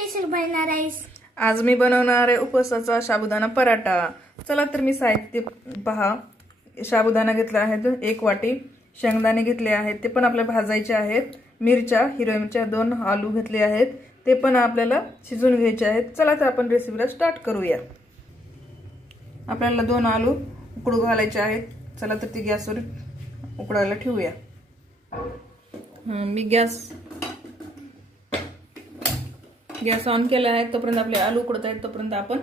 Special बनणार आहेस? आज मी बनवणार आहे उपवासाचा साबुदाणा पराठा। चला तर मी साहित्य पहा। साबुदाणा घेतला आहे 1 वाटी, शेंगदाणे घेतले आहेत ते पण आपल्याला भाजायचे आहेत, मिरच्या हिरव्या मिरच्या 2, आलू घेतले आहेत ते पण आपल्याला शिजवून घ्यायचे आहेत। चला तर आपण रेसिपीला स्टार्ट करूया। आपल्याला 2 आलू उकडू घालायचे आहेत। चला तर ती गॅसवर उकडायला ठेवूया। मी गॅस ऑन केला आहे। तोपर्यंत आपले आलू उकडत आहेत तोपर्यंत आपण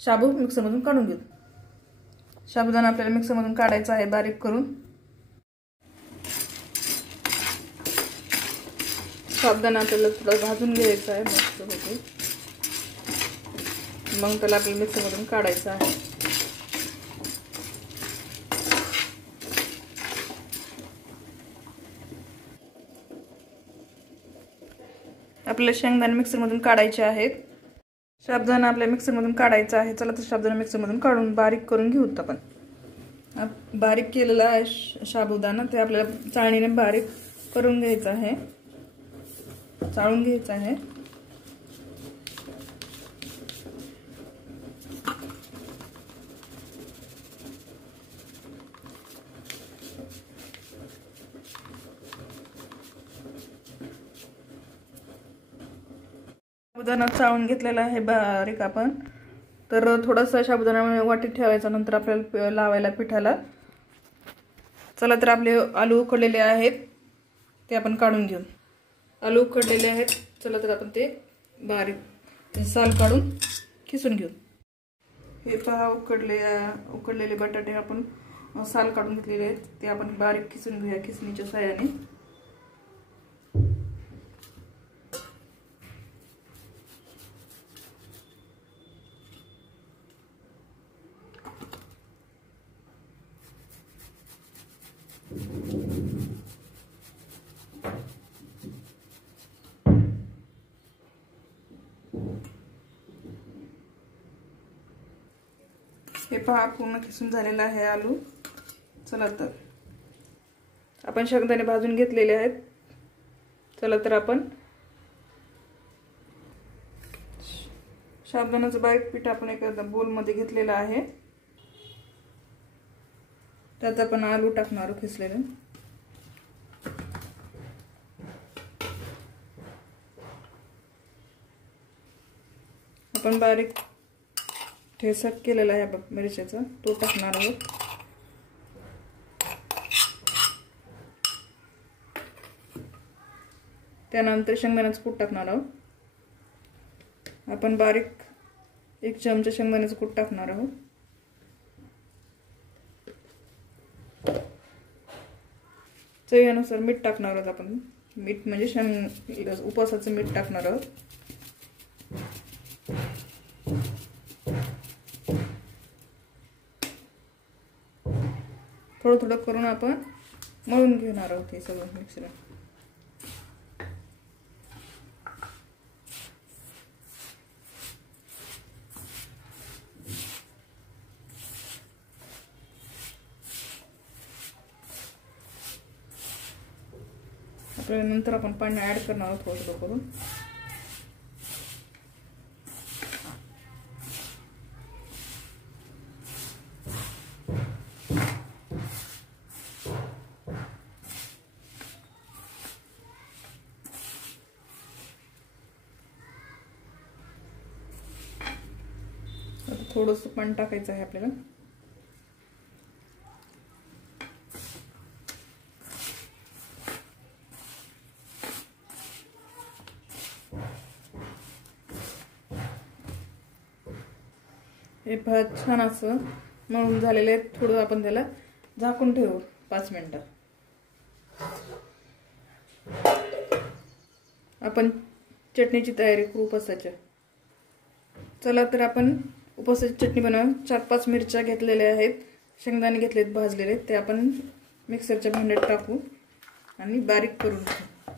शाबू मिक्सर मधून काढून घेऊ। साबुदाणा आपल्याला मिक्सर मधून काढायचा आहे बारीक करून। साबुदाणा आपल्याला थोडा भाजून घ्यायचा आहे मस्त होते, मग त्याला आपल्याला मिक्सर मधून काढायचा आहे। आपल्याला शेंगदाणे मिक्सर मधून काढायचे आहेत। साबुदाणा आपल्या मिक्सर मधून काढायचा आहे। चला तर साबुदाणा मिक्सर मधून काढून बारीक करून घेऊ आपण। बारीक केलेला आहे साबुदाणा ते आपल्याला चाळणीने बारीक करून घ्यायचा आहे, चाळून घ्यायचा आहे। साबुदाणा चाळून घेतलेला आहे बारीक आपण। तर थोडासा साबुदाणा वाटीत ठेवायचा, नंतर आपल्याला लावायला पिठाला। चला तर आपले आलू उकडलेले आहेत ते आपण काढून घेऊ। आलू उकडलेले आहेत, चला तर आपण ते बारीक साल काढून खिसून घेऊ। हे पहा उकडलेले बटाटे आपण साल काढून घेतलेले आहेत ते आपण बारीक खिसून घेऊया खिसणीच्या सहाय्याने। हे पहा पूर्ण खिसून झालेला आहे आलू। चला तर आपण शेंगदाणे भाजून घेतलेले आहेत। चला तर आपण साबुदाण्याचं बारीक पीठ आपण एका बोल मध्ये घेतलेला आहे, त्यात आपण आलू टाकणार खिसलेले। आपण बारीक ठेचा केलेला आहे मिरच्याचा तो टाकणार आहोत। त्यानंतर शेंगदाण्याचं कूट टाकणार आहोत। आपण बारीक 1 चमचा शेंगदाण्याचं कूट टाकणार आहोत। चवीनुसार मीठ टाकणार आहोत आपण। मीठ म्हणजे उपवासाचं मीठ टाकणार आहोत। थोडं थोडं करून आपण मळून घेणार आहोत हे सगळं मिक्सरला। आपल्याला नंतर आपण पाणी ऍड करणार आहोत थोडं थोडं करून। थोडंसं पाणी टाकायचं आहे आपल्याला। हे भात छान असं मळून झालेलं आहे। थोडं आपण त्याला झाकून ठेवू 5 मिनिटं। आपण चटणीची तयारी करू उपवासाच्या। चला तर आपण उपवासाची चटणी बनवू। 4-5 मिरच्या घेतलेल्या आहेत, शेंगदाणे घेतलेत भाजलेले, ते आपण मिक्सरच्या भांड्यात टाकू आणि बारीक करून घेऊ।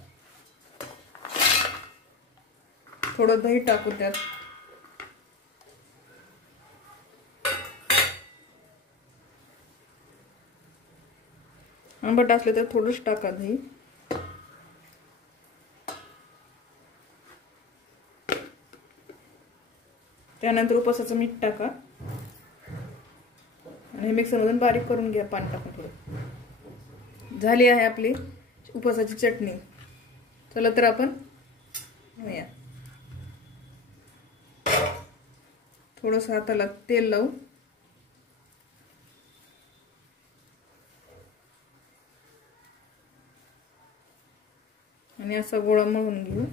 थोडं दही टाकू त्यात। आंबट असले तर थोडंच टाका दही। त्यानंतर उपासाचं मीठ टाका आणि मिक्सरमधून बारीक करून घ्या पाणी टाकून थोडं. झाली आहे आपली उपासाची चटणी. चला तर आपण या थोडंसं हाताला तेल लावू आणि असा गोळा मळून घेऊ.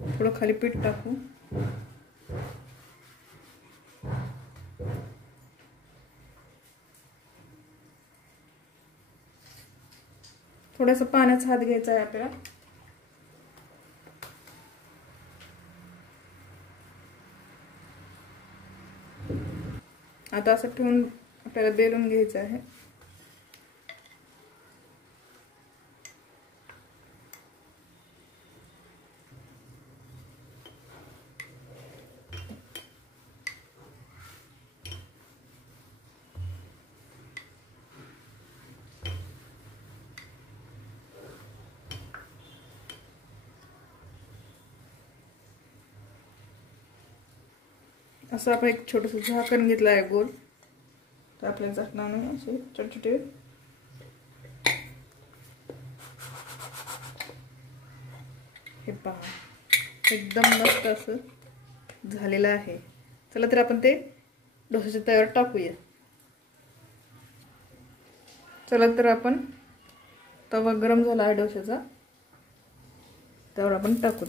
थोडं खाली पीठ टाकू. थोडासा पाण्याचा हात घ्यायचा आहे आपल्याला. आता असं ठेवून आपल्याला बेलून घ्यायचं आहे. असं आपण एक छोटंसं झाकण घेतलं आहे गोल. तर आपल्याला झाकणार नाही असे छोटे छोटे. हे पहा एकदम मस्त असं झालेलं आहे. चला तर आपण ते डोश्याच्या तव्यावर टाकूया. चला तर आपण तवा गरम झाला आहे डोश्याचा, त्यावर आपण टाकू.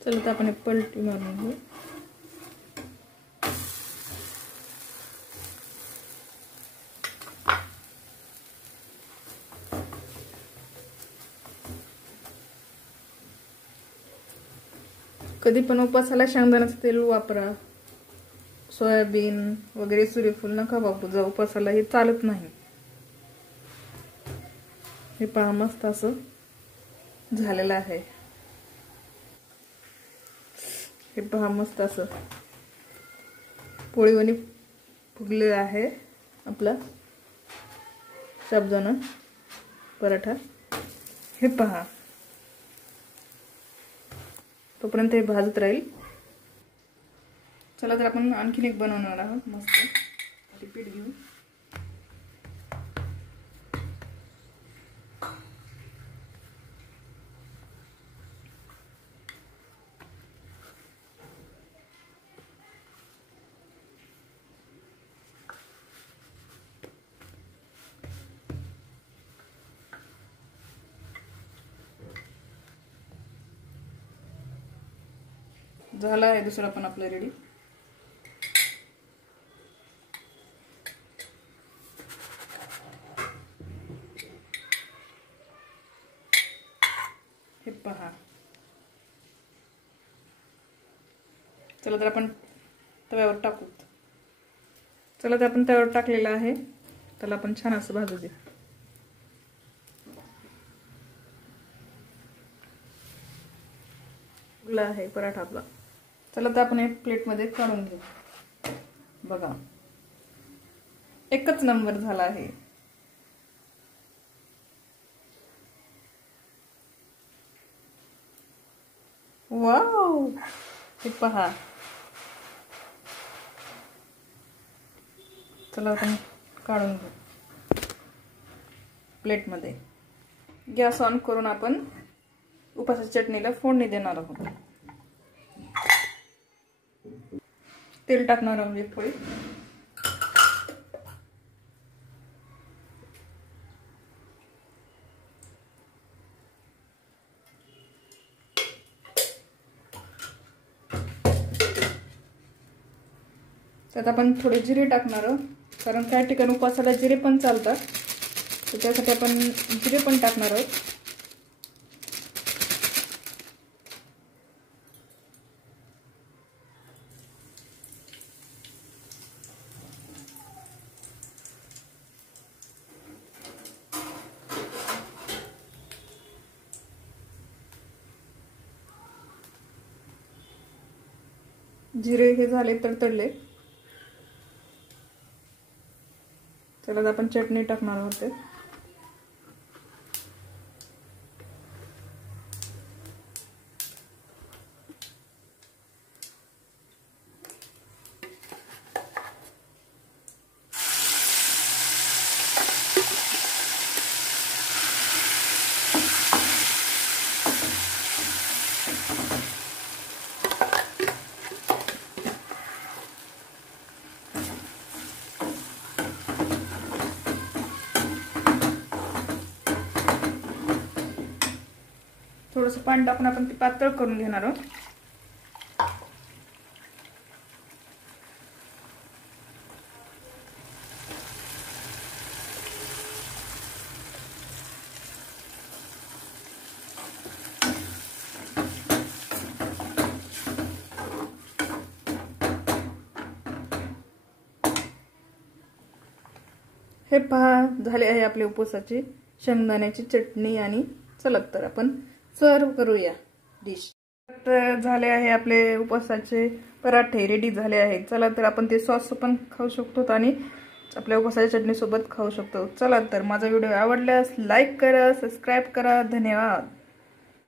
चला तर आपण एक पलटी मारून घेऊ. कधी पण उपासाला शेंगदाण्याचं तेल वापरा. सोयाबीन वगैरे सूर्यफूल नका वापरू, उपासाला हे चालत नाही. हे पहा मस्त असं झालेलं आहे. हे पहा मस्त असं पोळीवाणी फुगलेलं आहे आपला साबुदाणा पराठा. हे पहा तोपर्यंत हे भाजत राहील. चला तर आपण आणखीन एक बनवणार आहोत. मस्त पीठ घेऊ. झाला आहे दुसरा पण आपला रेडी. हे पहा. चला तर आपण तव्यावर टाकू. चला तर आपण तव्यावर टाकलेला आहे. त्याला आपण छान असं भाजू दे. फुगला आहे पराठा आपला. चला तर आपण एक प्लेटमध्ये काढून घेऊ. बघा एकच नंबर झाला आहे. वाव हे पहा. चला आपण काढून घेऊ प्लेटमध्ये. गॅस ऑन करून आपण उपासाच्या चटणीला फोडणी देणार आहोत. तेल टाकणार आहोत एक पळी. त्यात आपण थोडे जिरे टाकणार आहोत, कारण काही ठिकाणी उपासाला जिरे पण चालतात, तर त्यासाठी आपण जिरे पण टाकणार आहोत. जिरे हे झाले तडतडले. चला आपण चटणी टाकणार आहोत. थोडंसं पाणी टाकून आपण ते पातळ करून घेणार आहोत. हे पहा झाले आहे आपले उपवासाची शेंगदाण्याची चटणी. आणि चला तर आपण सर्व करूया डिश. तर झाले आहे आपले उपवासाचे पराठे रेडी झाले आहेत. चला तर आपण ते सॉस पण खाऊ शकतो आणि आपल्या उपवासाच्या चटणी सोबत खाऊ शकतो. चला तर माझा व्हिडिओ आवडल्यास लाईक करा, सबस्क्राईब करा. धन्यवाद.